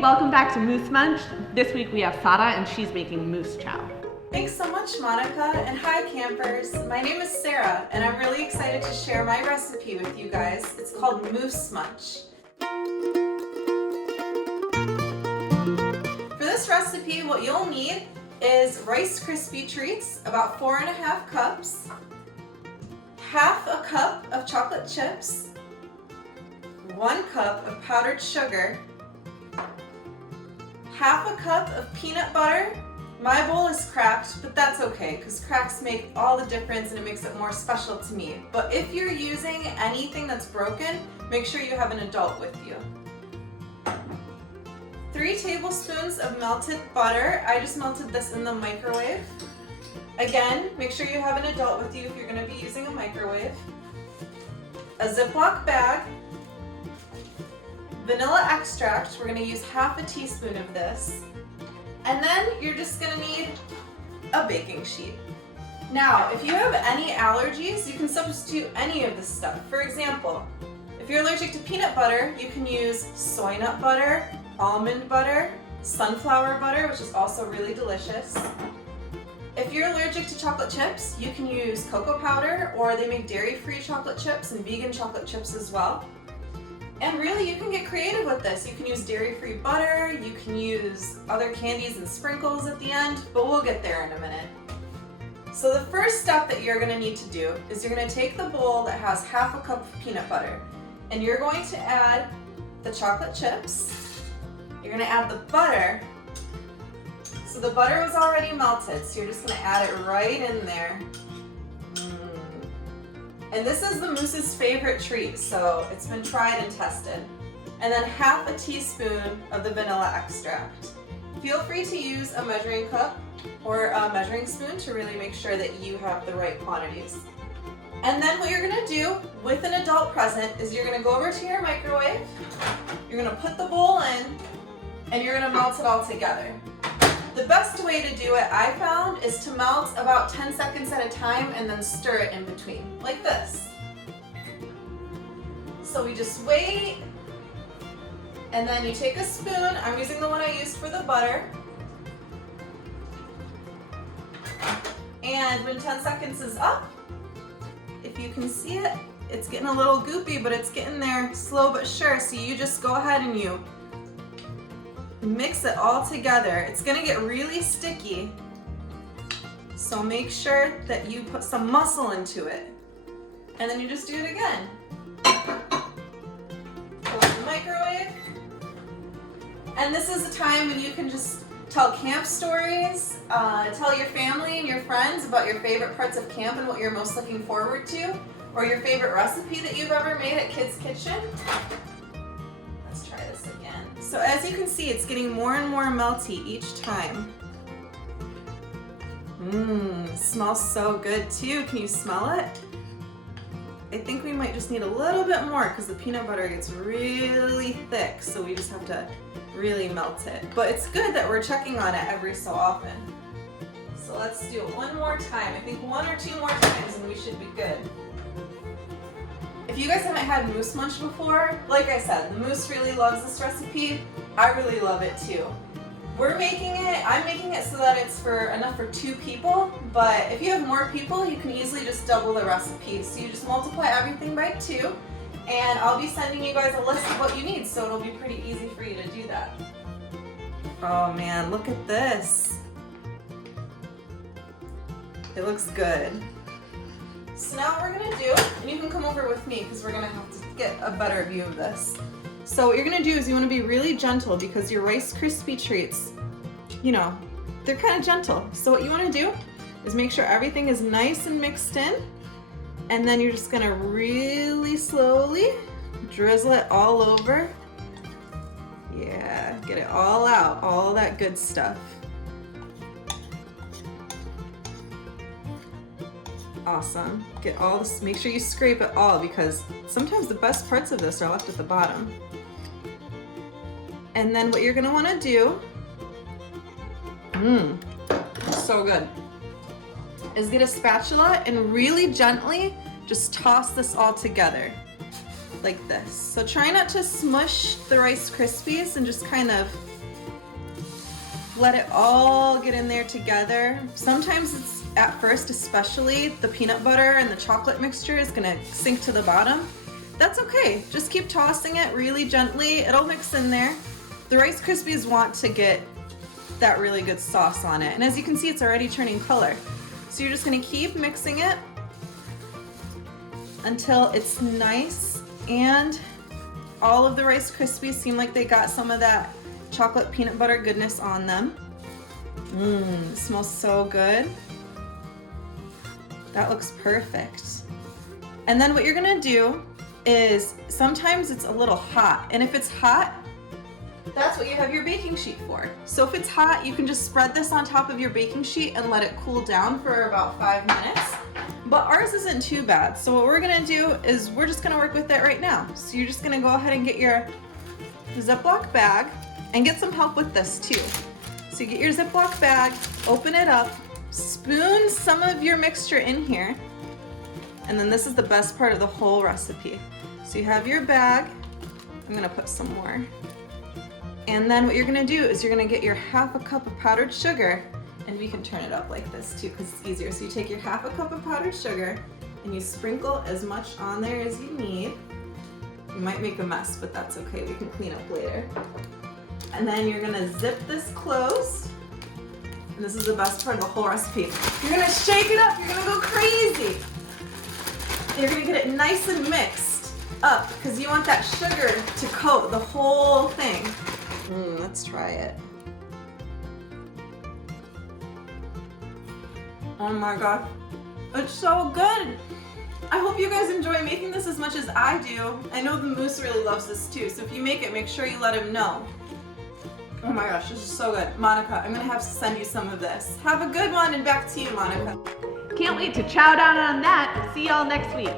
welcome back to Moose Munch. This week we have Sara and she's making moose chow. Thanks so much, Monica, and hi campers. My name is Sara and I'm really excited to share my recipe with you guys. It's called Moose Munch. For this recipe, what you'll need is Rice Krispie treats, about 4.5 cups, half a cup of chocolate chips, 1 cup of powdered sugar, half a cup of peanut butter. My bowl is cracked, but that's okay because cracks make all the difference and it makes it more special to me. But if you're using anything that's broken, make sure you have an adult with you. 3 tablespoons of melted butter. I just melted this in the microwave. Again, make sure you have an adult with you if you're going to be using a microwave. A Ziploc bag. Vanilla extract, we're going to use half a teaspoon of this. And then you're just going to need a baking sheet. Now, if you have any allergies, you can substitute any of this stuff. For example, if you're allergic to peanut butter, you can use soy nut butter, almond butter, sunflower butter, which is also really delicious. If you're allergic to chocolate chips, you can use cocoa powder, or they make dairy-free chocolate chips and vegan chocolate chips as well. And really, you can get creative with this. You can use dairy-free butter, you can use other candies and sprinkles at the end, but we'll get there in a minute. So the first step that you're gonna need to do is you're gonna take the bowl that has half a cup of peanut butter, and you're going to add the chocolate chips, you're gonna add the butter. So the butter was already melted, so you're just gonna add it right in there. And this is the moose's favorite treat, so it's been tried and tested. And then half a teaspoon of the vanilla extract. Feel free to use a measuring cup or a measuring spoon to really make sure that you have the right quantities. And then what you're gonna do with an adult present is you're gonna go over to your microwave, you're gonna put the bowl in, and you're gonna melt it all together. The best way to do it, I found, is to melt about 10 seconds at a time and then stir it in between, like this. So we just wait, and then you take a spoon. I'm using the one I used for the butter. And when 10 seconds is up, if you can see it, it's getting a little goopy, but it's getting there slow but sure. So you just go ahead and you mix it all together. It's gonna get really sticky, so make sure that you put some muscle into it. And then you just do it again. Close the microwave. And this is a time when you can just tell camp stories, tell your family and your friends about your favorite parts of camp and what you're most looking forward to, or your favorite recipe that you've ever made at Kids Kitchen. Let's try this again. So as you can see, it's getting more and more melty each time. It smells so good too. Can you smell it? I think we might just need a little bit more because the peanut butter gets really thick, so we just have to really melt it. But it's good that we're checking on it every so often. So let's do it one more time. I think 1 or 2 more times and we should be good. If you guys haven't had Moose Munch before, like I said, the moose really loves this recipe. I really love it too. I'm making it so that it's enough for 2 people, but if you have more people, you can easily just double the recipe. So you just multiply everything by 2, and I'll be sending you guys a list of what you need, so it'll be pretty easy for you to do that. Oh man, look at this. It looks good. So now what we're gonna do, and you can come over with me because we're gonna have to get a better view of this. So what you're gonna do is you wanna be really gentle because your Rice Krispie treats, you know, they're kind of gentle. So what you wanna do is make sure everything is nice and mixed in, and then you're just gonna really slowly drizzle it all over. Yeah, get it all out, all that good stuff. Awesome. Get all this, make sure you scrape it all because sometimes the best parts of this are left at the bottom. And then what you're gonna wanna do, so good, is get a spatula and really gently just toss this all together. like this. So try not to smush the Rice Krispies and just kind of let it all get in there together. Sometimes it's, at first especially, the peanut butter and the chocolate mixture is gonna sink to the bottom. That's okay, just keep tossing it really gently. It'll mix in there. The Rice Krispies want to get that really good sauce on it. And as you can see, it's already turning color. So you're just gonna keep mixing it until it's nice and all of the Rice Krispies seem like they got some of that chocolate peanut butter goodness on them. It smells so good. That looks perfect. And then what you're gonna do is, sometimes it's a little hot, and if it's hot, that's what you have your baking sheet for. So if it's hot, you can just spread this on top of your baking sheet and let it cool down for about 5 minutes. But ours isn't too bad. So what we're gonna do is we're just gonna work with it right now. So you're just gonna go ahead and get your Ziploc bag and get some help with this too. So you get your Ziploc bag, open it up, spoon some of your mixture in here, and then this is the best part of the whole recipe. So you have your bag, I'm gonna put some more. And then what you're gonna do is you're gonna get your 1/2 cup of powdered sugar, and we can turn it up like this too because it's easier. So you take your 1/2 cup of powdered sugar and you sprinkle as much on there as you need. You might make a mess, but that's okay, we can clean up later. And then you're gonna zip this closed. And this is the best part of the whole recipe. You're gonna shake it up, you're gonna go crazy. You're gonna get it nice and mixed up because you want that sugar to coat the whole thing. Let's try it. Oh my god, it's so good. I hope you guys enjoy making this as much as I do. I know the moose really loves this too, so if you make it, make sure you let him know. Oh my gosh, this is so good. Monica, I'm gonna have to send you some of this. Have a good one, and back to you, Monica. Can't wait to chow down on that. See y'all next week.